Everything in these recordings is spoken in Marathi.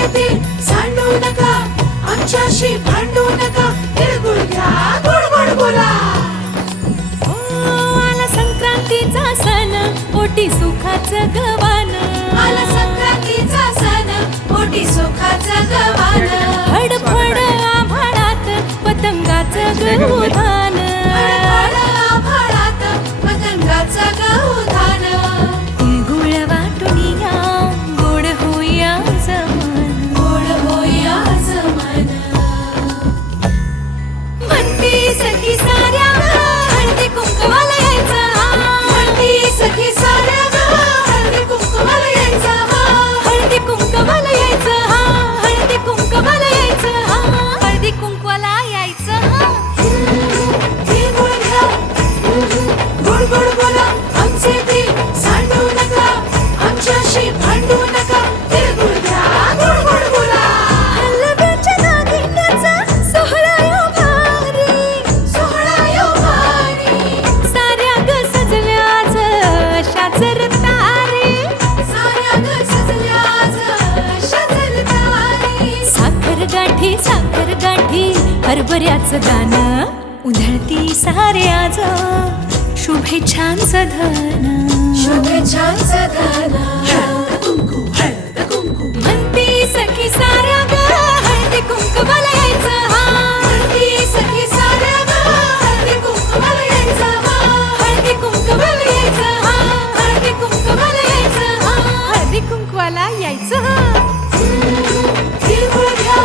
आमचे दिल सांडू नका, आमच्याशी भांडू नका, तिळगुळ घ्या, गोड गोड बोला. आला संक्रांतीचा सण, पोटी सुखाचं गवान. आला संक्रांतीचा सण, पोटी सुखाचं गवान. फडफड आभाळात पतंगाचं गहुधान. फडफड आभाळात पतंगाचं गहुधान. तिळगुळ वाटून या, गोड होऊया जमान. गोड होया जमान. म्हणती सखी साऱ्या हळदी कुंकवाला यायचं. म्हणती सखी साऱ्या ग, हळदी कुंकवाला यायचं. हळदी कुंकवाला यायचं. हळदी कुंकवाला यायचं. हळदी कुंकवाला यायचं. तिळगुळ घ्या, गोड गोड बोला. आमचे दिल सांडू नका, आमच्याशी भांडू नका, तिळगुळ घ्या, गोड गोड बोला. हलव्याच्या दागिन्याचा सोहळा यो भारी. सोहळा यो भारी. साऱ्या ग सजल्या आज अशाच रतारी. साऱ्या ग सजल्या आज अशाच तारी. साखर गाठी हरभऱ्याचं दाणं. उधळती सारे आज शुभेच्छांचं धन. शुभेच्छांचं धन. हळद कुंकू. म्हणती सखी साऱ्या ग हळदी कुंकवाला यायचं. म्हणती सखी साऱ्या ग, हळदी कुंकवाला यायचं. हळदी कुंकवाला यायचं. हळदी कुंकवाला यायचं. हळदी कुंकवाला यायचं. तिळगुळ घ्या,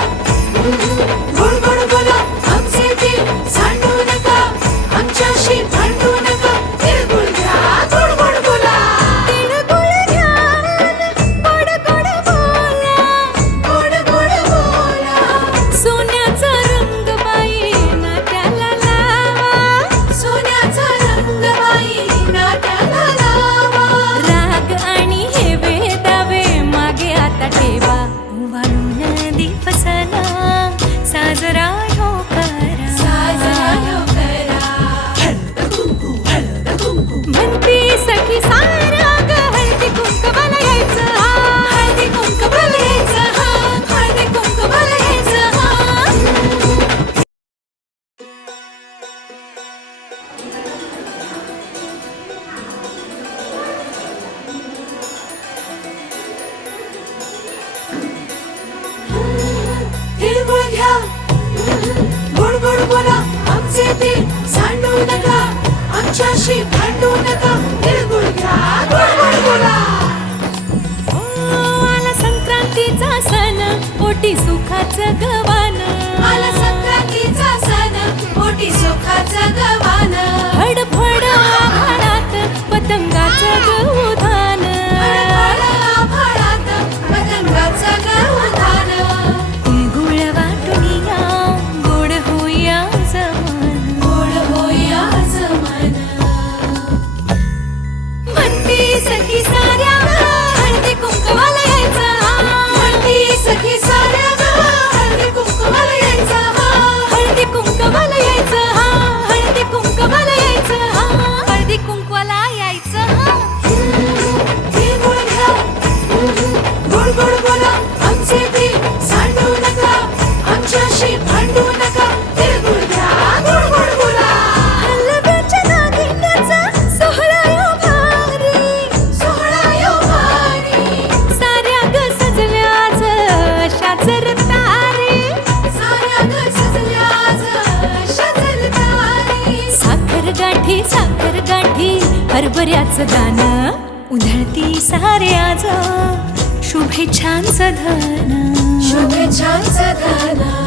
गोड गोड बोला. आमचे दिल सांडू नका, आमच्याशी भांडू नका, तिळगुळ घ्या, गोड गोड बोला. तिळगुळ घ्या, गोड गोड बोला. गोड गोड बोला. सोन्याचा रंग बाई नात्याला लावा. सोन्याचा रंग बाई नाट्याला लावा. राग आणि हे वेदावे मागे आता ठेवा. वाळून दिवसना साजरा हो करा. साजरा यो करा. हळद कुंकू. म्हणती सखी साऱ्या ग हळदी कुंकवाला यायचं. हळदी कुंकवाला यायचं. हळदी कुंकवाला यायचं. तिळगुळ घ्या, गोड गोड बोला. आमचे दिल सांडू नका, आमच्याशी भांडू नका, तिळगुळ घ्या, गोड गोड बोला. आला संक्रांतीचा सण, पोटी सुखाचं गवान. आला संक्रांतीचा सण, पोटी सुखाचं गवान. फडफड आभाळात पतंगाचं गहुधान. फडफड आभाळात पतंगाचं गहुधान. तिळगुळ वाटून या, गोड होऊया जमान. गोड होया जमान. म्हणती सखी साऱ्या हळदी कुंकवाला यायचं. म्हणती सखी साऱ्या ग, हळदी कुंकवाला यायचं. हळदी कुंकवाला यायचं. हळदी कुंकवाला यायचं. हळदी कुंकवाला यायचं. तिळगुळ घ्या, गोड गोड बोला. आमचे दिल सांडू नका, आमच्याशी भांडू नका, तिळगुळ घ्या, गोड गोड बोला. हलव्याच्या दागिन्याचा सोहळा यो भारी. सोहळा यो भारी. साऱ्या ग सजल्या आज अशाच रतारी. साऱ्या ग सजल्या आज अशाच तारी. साखर गाठी हरभऱ्याचं दाणं. उधळती सारे आज शुभेच्छांचं धन. शुभेच्छांचं धन.